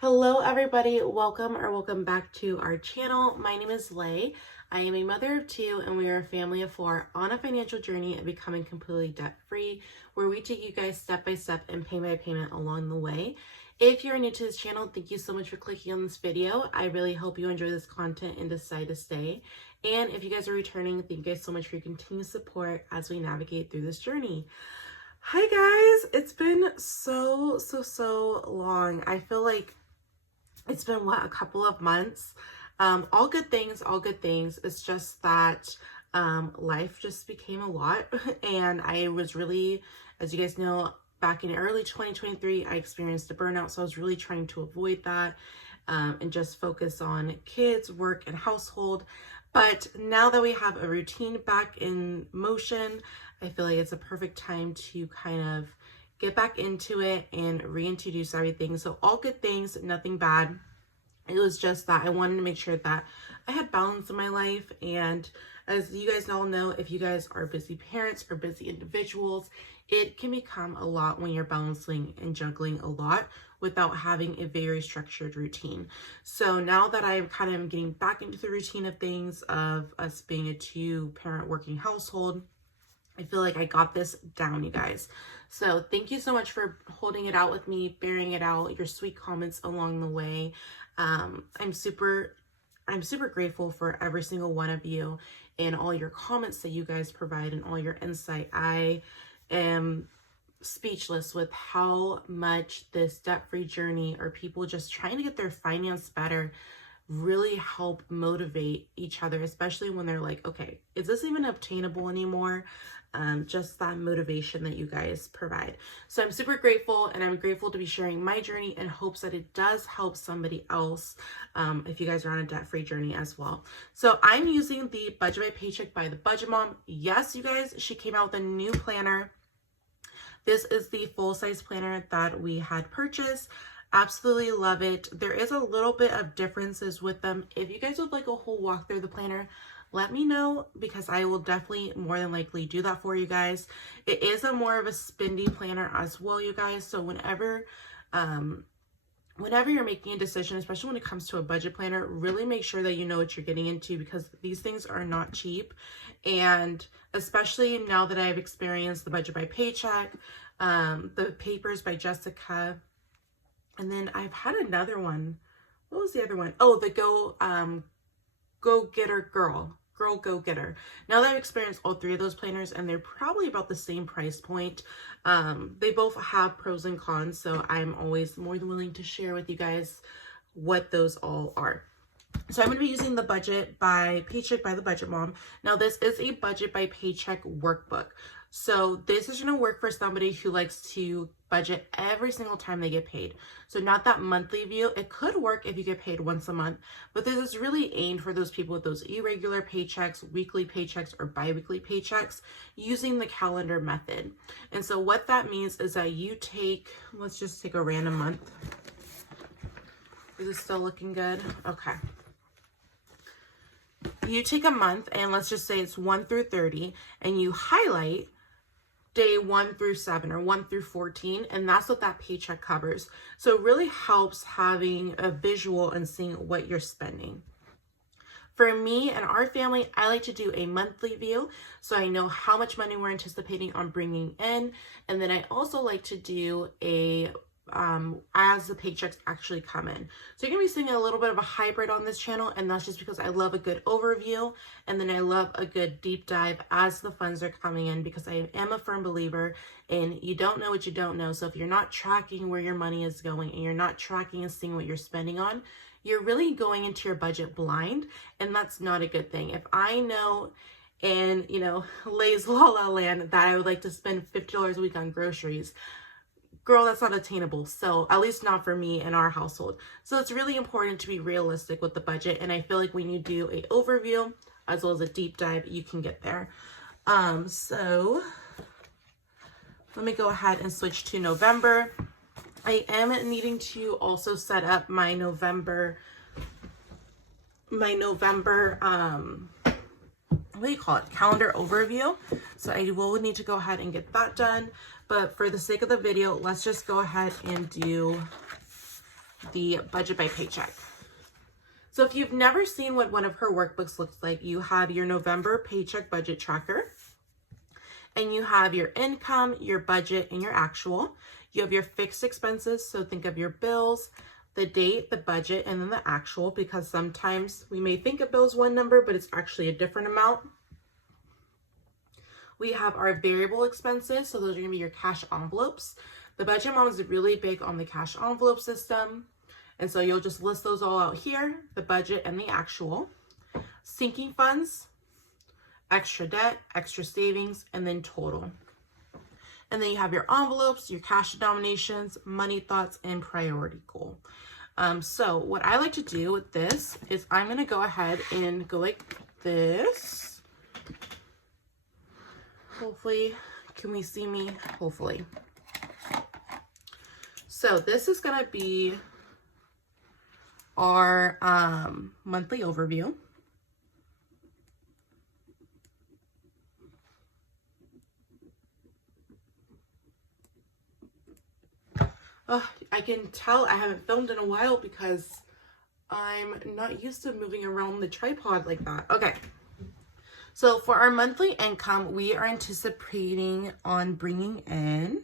Hello everybody, welcome back to our channel. My name is Lay. I am a mother of two and we are a family of four on a financial journey of becoming completely debt free, where we take you guys step by step and payment by payment along the way. If you're new to this channel, thank you so much for clicking on this video. I really hope you enjoy this content and decide to stay. And if you guys are returning, thank you guys so much for your continued support as we navigate through this journey. Hi guys, it's been so long. I feel like it's been a couple of months. All good things, all good things. It's just that life just became a lot and I was really, as you guys know, back in early 2023 I experienced a burnout, so I was really trying to avoid that and just focus on kids, work, and household. But now that we have a routine back in motion, I feel like it's a perfect time to kind of get back into it and reintroduce everything. So all good things, nothing bad. It was just that I wanted to make sure that I had balance in my life. And as you guys all know, if you guys are busy parents or busy individuals, it can become a lot when you're balancing and juggling a lot without having a very structured routine. So now that I'm kind of getting back into the routine of things, of us being a two-parent working household, I feel like I got this down, you guys. So thank you so much for holding it out with me, bearing it out, your sweet comments along the way. I'm super grateful for every single one of you and all your comments that you guys provide and all your insight. I am speechless with how much this debt-free journey, or people just trying to get their finance better, really help motivate each other, especially when they're like, okay, is this even obtainable anymore? Just that motivation that you guys provide. So I'm super grateful, and I'm grateful to be sharing my journey in hopes that it does help somebody else if you guys are on a debt-free journey as well. So I'm using the Budget by Paycheck by the Budget Mom. Yes, you guys, she came out with a new planner. This is the full-size planner that we had purchased. Absolutely love it. There is a little bit of differences with them. If you guys would like a whole walkthrough of the planner, let me know, because I will definitely more than likely do that for you guys. It is a more of a spendy planner as well, you guys. So whenever you're making a decision, especially when it comes to a budget planner, really make sure that you know what you're getting into, because these things are not cheap. And especially now that I've experienced the Budget by Paycheck, the Papers by Jessica, and then I've had another one. What was the other one? Oh, the Go Getter Girl Go Getter. Now that I've experienced all three of those planners, and they're probably about the same price point, they both have pros and cons, so I'm always more than willing to share with you guys what those all are. So I'm going to be using the Budget by Paycheck by the Budget Mom. Now this is a Budget by Paycheck workbook. So this is going to work for somebody who likes to budget every single time they get paid. So not that monthly view. It could work if you get paid once a month, but this is really aimed for those people with those irregular paychecks, weekly paychecks, or bi-weekly paychecks, using the calendar method. And so what that means is that you take, let's just take a random month. Is it still looking good? Okay. You take a month, and let's just say it's 1 through 30, and you highlight day 1 through 7 or 1 through 14, and that's what that paycheck covers. So it really helps having a visual and seeing what you're spending. For me and our family, I like to do a monthly view, so I know how much money we're anticipating on bringing in. And then I also like to do a as the paychecks actually come in. So you're gonna be seeing a little bit of a hybrid on this channel, and that's just because I love a good overview, and then I love a good deep dive as the funds are coming in, because I am a firm believer in you don't know what you don't know. So if you're not tracking where your money is going, and you're not tracking and seeing what you're spending on, you're really going into your budget blind, and that's not a good thing. If I know, and you know, Lay's La La Land, that I would like to spend $50 a week on groceries, girl, that's not attainable. So at least not for me and our household. So it's really important to be realistic with the budget. And I feel like when you do a overview as well as a deep dive, you can get there. So let me go ahead and switch to November. I am needing to also set up my November, what do you call it? Calendar overview. So I will need to go ahead and get that done. But for the sake of the video, let's just go ahead and do the budget by paycheck. So if you've never seen what one of her workbooks looks like, you have your November paycheck budget tracker, and you have your income, your budget, and your actual. You have your fixed expenses, so think of your bills, the date, the budget, and then the actual, because sometimes we may think a bill's one number, but it's actually a different amount. We have our variable expenses, so those are going to be your cash envelopes. The Budget Mom is really big on the cash envelope system, and so you'll just list those all out here, the budget and the actual. Sinking funds, extra debt, extra savings, and then total. And then you have your envelopes, your cash denominations, money thoughts, and priority goal. So what I like to do with this is I'm going to go ahead and go like this. Hopefully, can we see me? Hopefully. So this is going to be our monthly overview. I can tell I haven't filmed in a while because I'm not used to moving around the tripod like that. Okay. So for our monthly income, we are anticipating on bringing in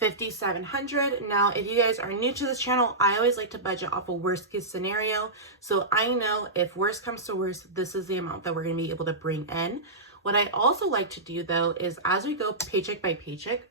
$5,700. Now, if you guys are new to this channel, I always like to budget off a worst case scenario. So I know if worst comes to worst, this is the amount that we're going to be able to bring in. What I also like to do though is as we go paycheck by paycheck,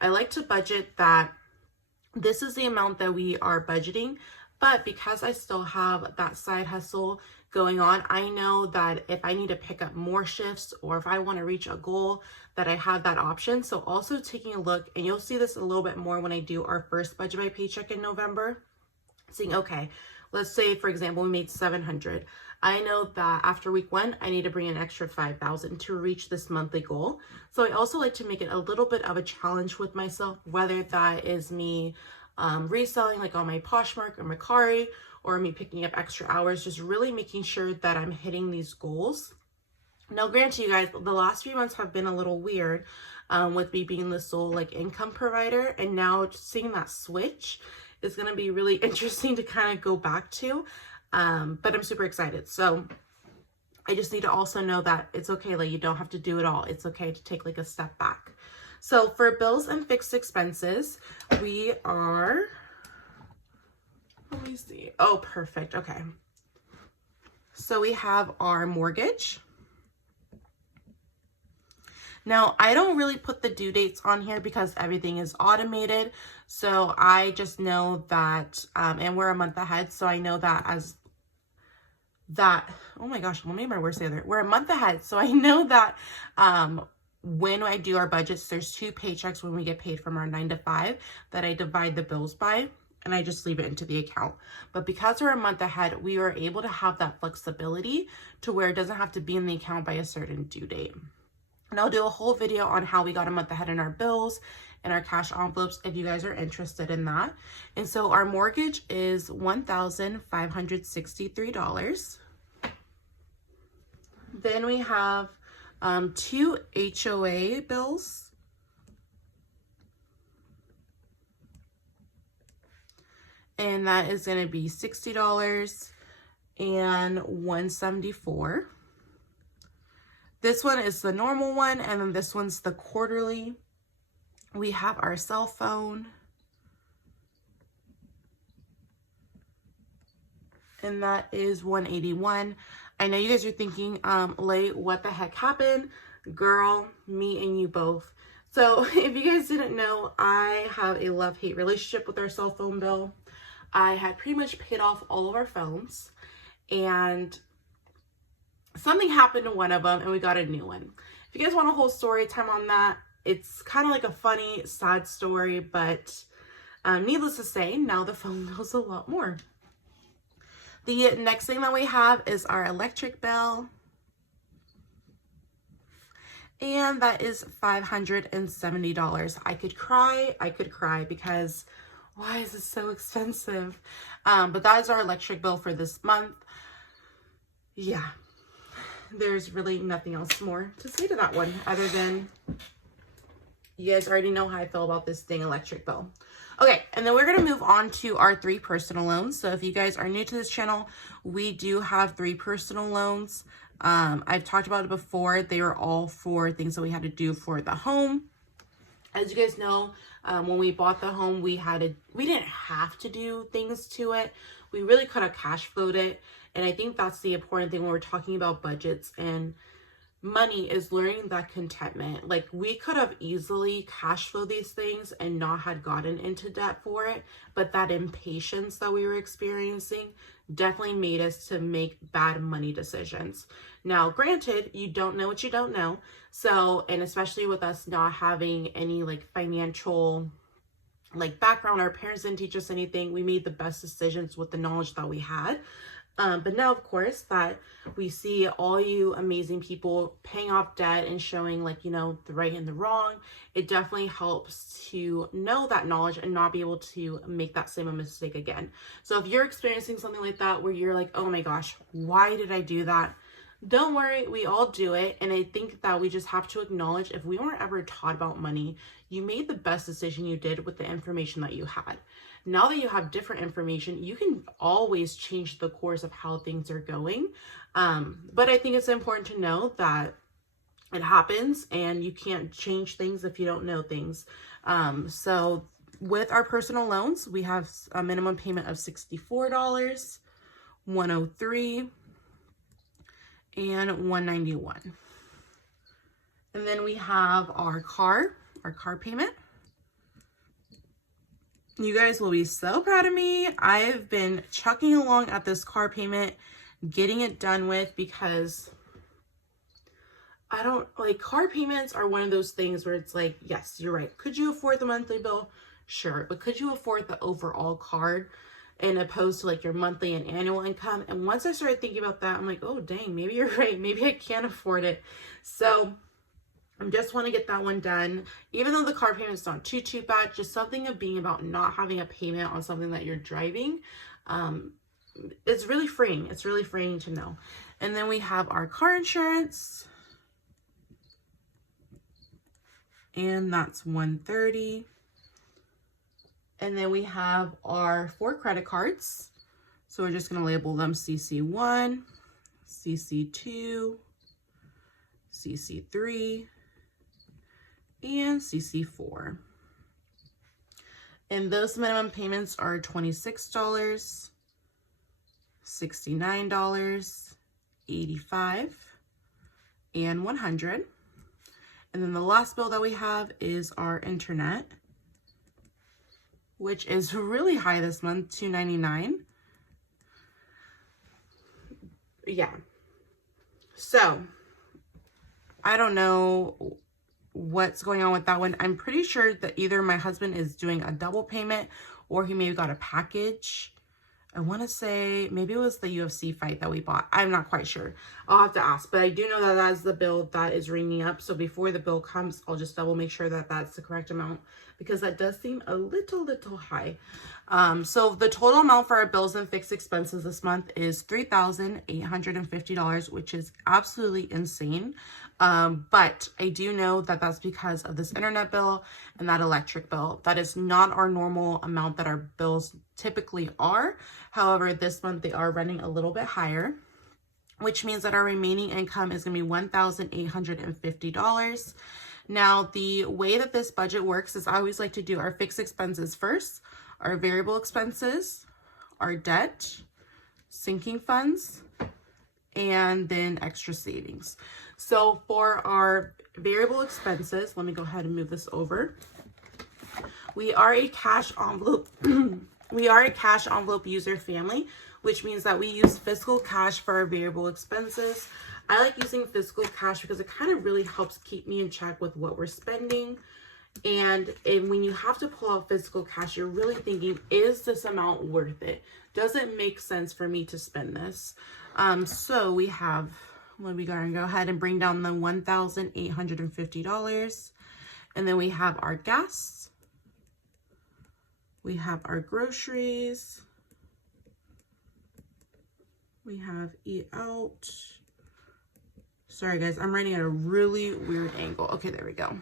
I like to budget that this is the amount that we are budgeting, but because I still have that side hustle going on, I know that if I need to pick up more shifts or if I want to reach a goal, that I have that option. So also taking a look, and you'll see this a little bit more when I do our first budget by paycheck in November, seeing, okay, let's say, for example, we made $700. I know that after week 1, I need to bring an extra $5,000 to reach this monthly goal. So I also like to make it a little bit of a challenge with myself, whether that is me reselling like on my Poshmark or Mercari, or me picking up extra hours, just really making sure that I'm hitting these goals. Now, granted, you guys, the last few months have been a little weird with me being the sole like income provider, and now just seeing that switch is going to be really interesting to kind of go back to. But I'm super excited. So I just need to also know that it's okay. Like, you don't have to do it all. It's okay to take like a step back. So for bills and fixed expenses, we are, let me see. Oh, perfect. Okay. So we have our mortgage. Now, I don't really put the due dates on here because everything is automated. So I just know that, and we're a month ahead. So I know that as that, oh my gosh, let me my words together. We're a month ahead. So I know that, when I do our budgets, there's 2 paychecks when we get paid from our 9 to 5 that I divide the bills by, and I just leave it into the account. But because we're a month ahead, we are able to have that flexibility to where it doesn't have to be in the account by a certain due date. And I'll do a whole video on how we got a month ahead in our bills and our cash envelopes if you guys are interested in that. And so our mortgage is $1,563. Then we have 2 HOA bills. And that is going to be $60 and $174. This one is the normal one, and then this one's the quarterly. We have our cell phone. And that is $181. I know you guys are thinking, Lay, what the heck happened? Girl, me and you both. So if you guys didn't know, I have a love-hate relationship with our cell phone bill. I had pretty much paid off all of our phones, and something happened to one of them and we got a new one. If you guys want a whole story time on that, it's kind of like a funny, sad story, but needless to say, now the phone bill's a lot more. The next thing that we have is our electric bill. And that is $570. I could cry because why is it so expensive? But that is our electric bill for this month. Yeah. there's really nothing else more to say to that one other than you guys already know how I feel about this dang electric bill. Okay, and then we're going to move on to our 3 personal loans. So if you guys are new to this channel, we do have 3 personal loans. I've talked about it before. They were all for things that we had to do for the home. As you guys know, when we bought the home, we didn't have to do things to it. We really could have cash flowed it. And I think that's the important thing when we're talking about budgets and money, is learning that contentment. Like, we could have easily cash flow these things and not had gotten into debt for it, but that impatience that we were experiencing definitely made us to make bad money decisions. Now, granted, you don't know what you don't know. So, and especially with us not having any like financial like background, our parents didn't teach us anything. We made the best decisions with the knowledge that we had. But now, of course, that we see all you amazing people paying off debt and showing, like, you know, the right and the wrong, it definitely helps to know that knowledge and not be able to make that same mistake again. So if you're experiencing something like that where you're like, oh my gosh, why did I do that? Don't worry, we all do it. And I think that we just have to acknowledge, if we weren't ever taught about money, you made the best decision you did with the information that you had. Now that you have different information, you can always change the course of how things are going. But I think it's important to know that it happens and you can't change things if you don't know things. So with our personal loans, we have a minimum payment of $64, $103, and $191. And then we have our car payment. You guys will be so proud of me. I've been chucking along at this car payment, getting it done with, because I don't like, car payments are one of those things where it's like, yes, you're right. Could you afford the monthly bill? Sure. But could you afford the overall card, and opposed to like your monthly and annual income? And once I started thinking about that, I'm like, oh, dang, maybe you're right. Maybe I can't afford it. So I just want to get that one done. Even though the car payment's not too bad, just something of being about not having a payment on something that you're driving. It's really freeing. It's really freeing to know. And then we have our car insurance, and that's $130. And then we have our 4 credit cards. So we're just going to label them CC1, CC2, CC3, and CC4. And those minimum payments are $26, $69, $85, and $100. And then the last bill that we have is our internet, which is really high this month, $299. Yeah. So I don't know what's going on with that one. I'm pretty sure that either my husband is doing a double payment or he maybe got a package. I want to say maybe it was the UFC fight that we bought. I'm not quite sure. I'll have to ask, but I do know that that's the bill that is ringing up. So before the bill comes, I'll just double make sure that that's the correct amount, because that does seem a little high. So the total amount for our bills and fixed expenses this month is $3,850, which is absolutely insane. But I do know that that's because of this internet bill and that electric bill. That is not our normal amount that our bills typically are. However, this month they are running a little bit higher, which means that our remaining income is going to be $1,850. Now, the way that this budget works is I always like to do our fixed expenses first, our variable expenses, our debt, sinking funds, and then extra savings. So for our variable expenses, let me go ahead and move this over. We are a cash envelope. We are a cash envelope user family, which means that we use physical cash for our variable expenses. I like using physical cash because it kind of really helps keep me in check with what we're spending. And when you have to pull out physical cash, you're really thinking, is this amount worth it? Does it make sense for me to spend this? So we have, we gotta go ahead and bring down the $1,850. And then we have our gas. We have our groceries. We have eat out. Sorry guys, I'm writing at a really weird angle. Okay, there we go.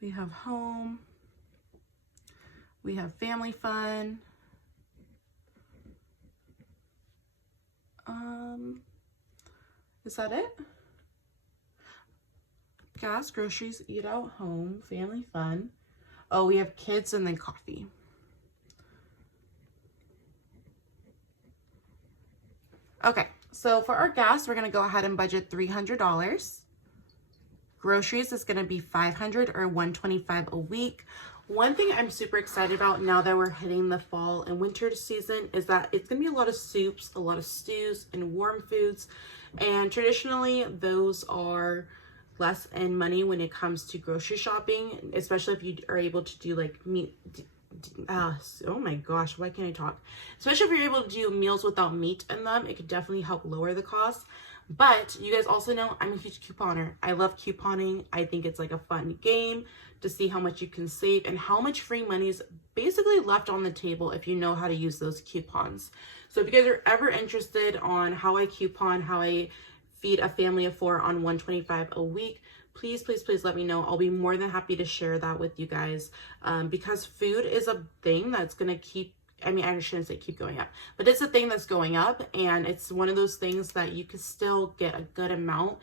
We have home. We have family fun. Is that it? Gas, groceries, eat out, home, family fun. Oh, we have kids and then coffee. Okay, so for our gas, we're gonna go ahead and budget $300. Groceries is gonna be $500 or $125 a week. One thing I'm super excited about now that we're hitting the fall and winter season is that it's gonna be a lot of soups, a lot of stews, and warm foods. And traditionally, those are less in money when it comes to grocery shopping, especially if you are able to do like meat. Oh my gosh, why can't I talk? Especially if you're able to do meals without meat in them, it could definitely help lower the cost. But you guys also know I'm a huge couponer. I love couponing. I think it's like a fun game to see how much you can save and how much free money is basically left on the table if you know how to use those coupons. So if you guys are ever interested on how I coupon, how I feed a family of 4 on $125 a week, please let me know. I'll be more than happy to share that with you guys, because food is a thing that's gonna keep, I mean, I shouldn't say keep going up, but it's a thing that's going up, and it's one of those things that you can still get a good amount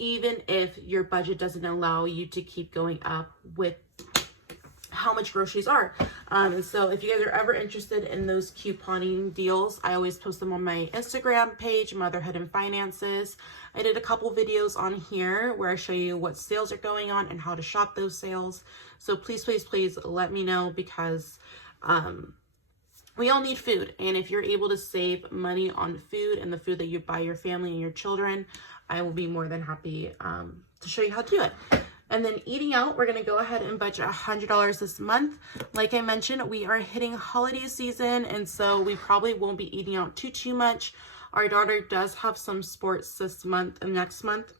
even if your budget doesn't allow you to keep going up with how much groceries are. And so if you guys are ever interested in those couponing deals, I always post them on my Instagram page, Motherhood and Finances. I did a couple videos on here where I show you what sales are going on and how to shop those sales. So please let me know, because we all need food. And if you're able to save money on food and the food that you buy your family and your children, I will be more than happy to show you how to do it. And then eating out, we're gonna go ahead and budget $100 this month. Like I mentioned, we are hitting holiday season, and so we probably won't be eating out too much. Our daughter does have some sports this month and next month,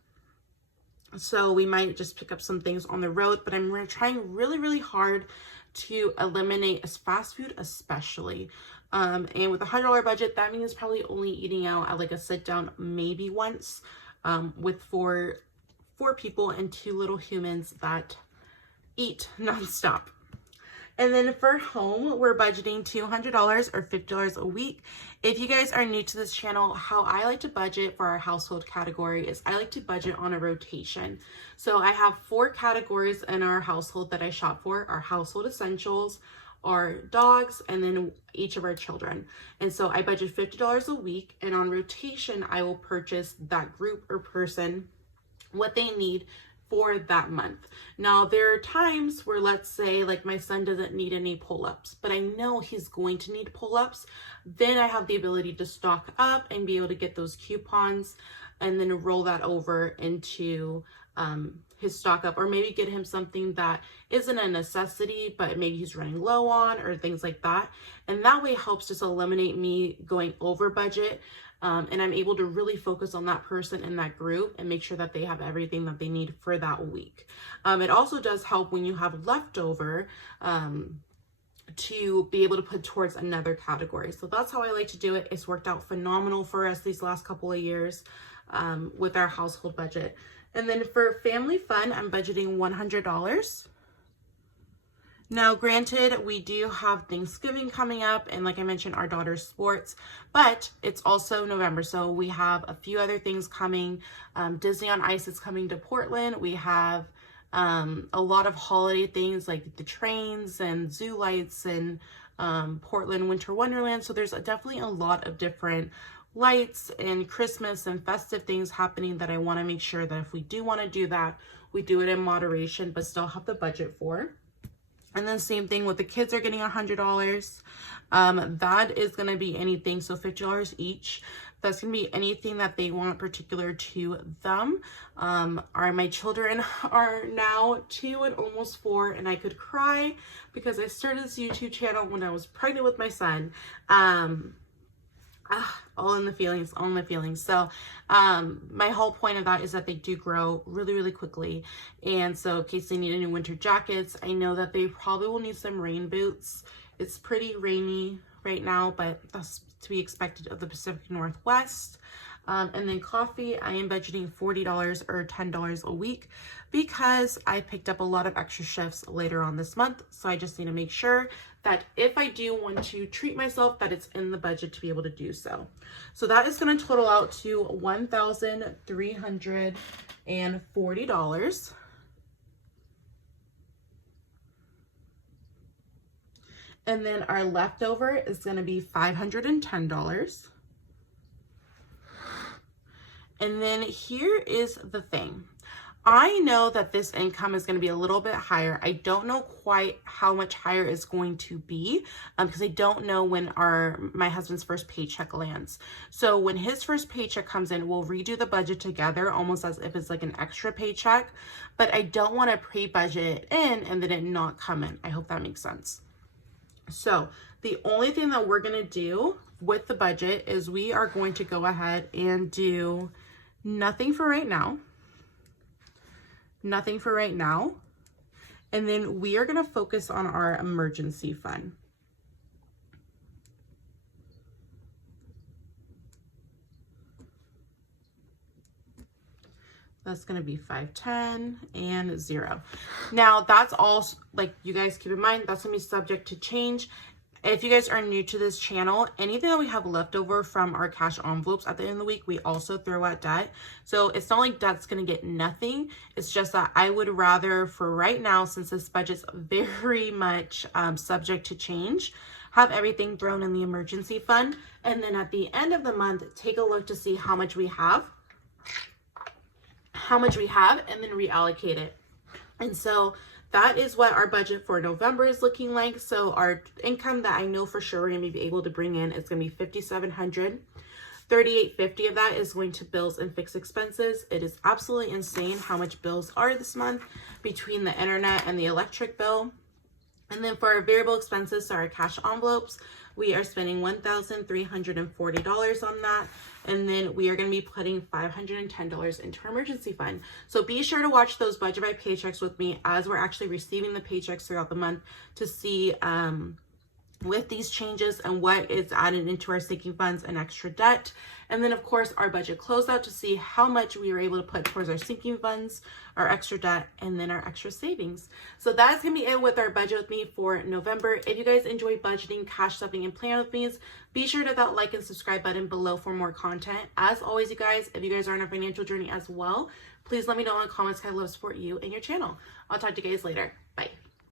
so we might just pick up some things on the road, but I'm trying really hard to eliminate fast food, especially. And with a $100 budget, that means probably only eating out at like a sit down maybe once, with four people and 2 little humans that eat nonstop. And then for home, we're budgeting $200 or $50 a week. If you guys are new to this channel, how I like to budget for our household category is I like to budget on a rotation. So I have 4 categories in our household that I shop for: our household essentials, our dogs, and then each of our children. And so I budget $50 a week, and on rotation, I will purchase that group or person what they need for that month. Now, there are times where, let's say, like my son doesn't need any pull-ups, but I know he's going to need pull-ups. Then I have the ability to stock up and be able to get those coupons and then roll that over into his stock up, or maybe get him something that isn't a necessity, but maybe he's running low on, or things like that. And that way helps just eliminate me going over budget. And I'm able to really focus on that person in that group and make sure that they have everything that they need for that week. It also does help when you have leftover to be able to put towards another category. So that's how I like to do it. It's worked out phenomenal for us these last couple of years with our household budget. And then for family fun, I'm budgeting $100. Now, granted, we do have Thanksgiving coming up, and like I mentioned, our daughter's sports, but it's also November, so we have a few other things coming. Disney on Ice is coming to Portland. We have a lot of holiday things like the trains and zoo lights and Portland Winter Wonderland. So there's definitely a lot of different lights and Christmas and festive things happening that I want to make sure that if we do want to do that, we do it in moderation, but still have the budget for. And then same thing with the kids are getting $100. That is going to be anything. So $50 each. That's going to be anything that they want particular to them. My children are now 2 and almost 4, and I could cry because I started this YouTube channel when I was pregnant with my son. All in the feelings. So my whole point of that is that they do grow really quickly, and so in case they need any winter jackets, I know that they probably will need some rain boots. It's pretty rainy right now, but that's to be expected of the Pacific Northwest. And then coffee, I am budgeting $40 or $10 a week because I picked up a lot of extra shifts later on this month. So I just need to make sure that if I do want to treat myself, that it's in the budget to be able to do so. So that is going to total out to $1,340. And then our leftover is going to be $510. And then here is the thing. I know that this income is going to be a little bit higher. I don't know quite how much higher it's going to be because I don't know when my husband's first paycheck lands. So when his first paycheck comes in, we'll redo the budget together, almost as if it's like an extra paycheck. But I don't want to pre-budget in and then it not come in. I hope that makes sense. So the only thing that we're going to do with the budget is we are going to go ahead and do nothing for right now. Nothing for right now. And then we are going to focus on our emergency fund. That's going to be 510 and 0. Now that's all, like, you guys keep in mind, that's going to be subject to change. If you guys are new to this channel, anything that we have left over from our cash envelopes at the end of the week, we also throw at debt. So it's not like debt's going to get nothing. It's just that I would rather, for right now, since this budget's very much subject to change, have everything thrown in the emergency fund. And then at the end of the month, take a look to see how much we have, and then reallocate it. And so that is what our budget for November is looking like. So our income that I know for sure we're going to be able to bring in is going to be $5,700. $3,850 of that is going to bills and fixed expenses. It is absolutely insane how much bills are this month between the internet and the electric bill. And then for our variable expenses, so our cash envelopes, we are spending $1,340 on that. And then we are going to be putting $510 into our emergency fund. So be sure to watch those budget by paychecks with me as we're actually receiving the paychecks throughout the month to see with these changes and what is added into our sinking funds and extra debt. And then of course our budget closeout to see how much we were able to put towards our sinking funds, our extra debt, and then our extra savings. So that's gonna be it with our budget with me for November. If you guys enjoy budgeting, cash stuffing, and planning with me, be sure to hit that like and subscribe button below for more content. As always, you guys, if you guys are on a financial journey as well, please let me know in the comments. I love to support you and your channel. I'll talk to you guys later. Bye.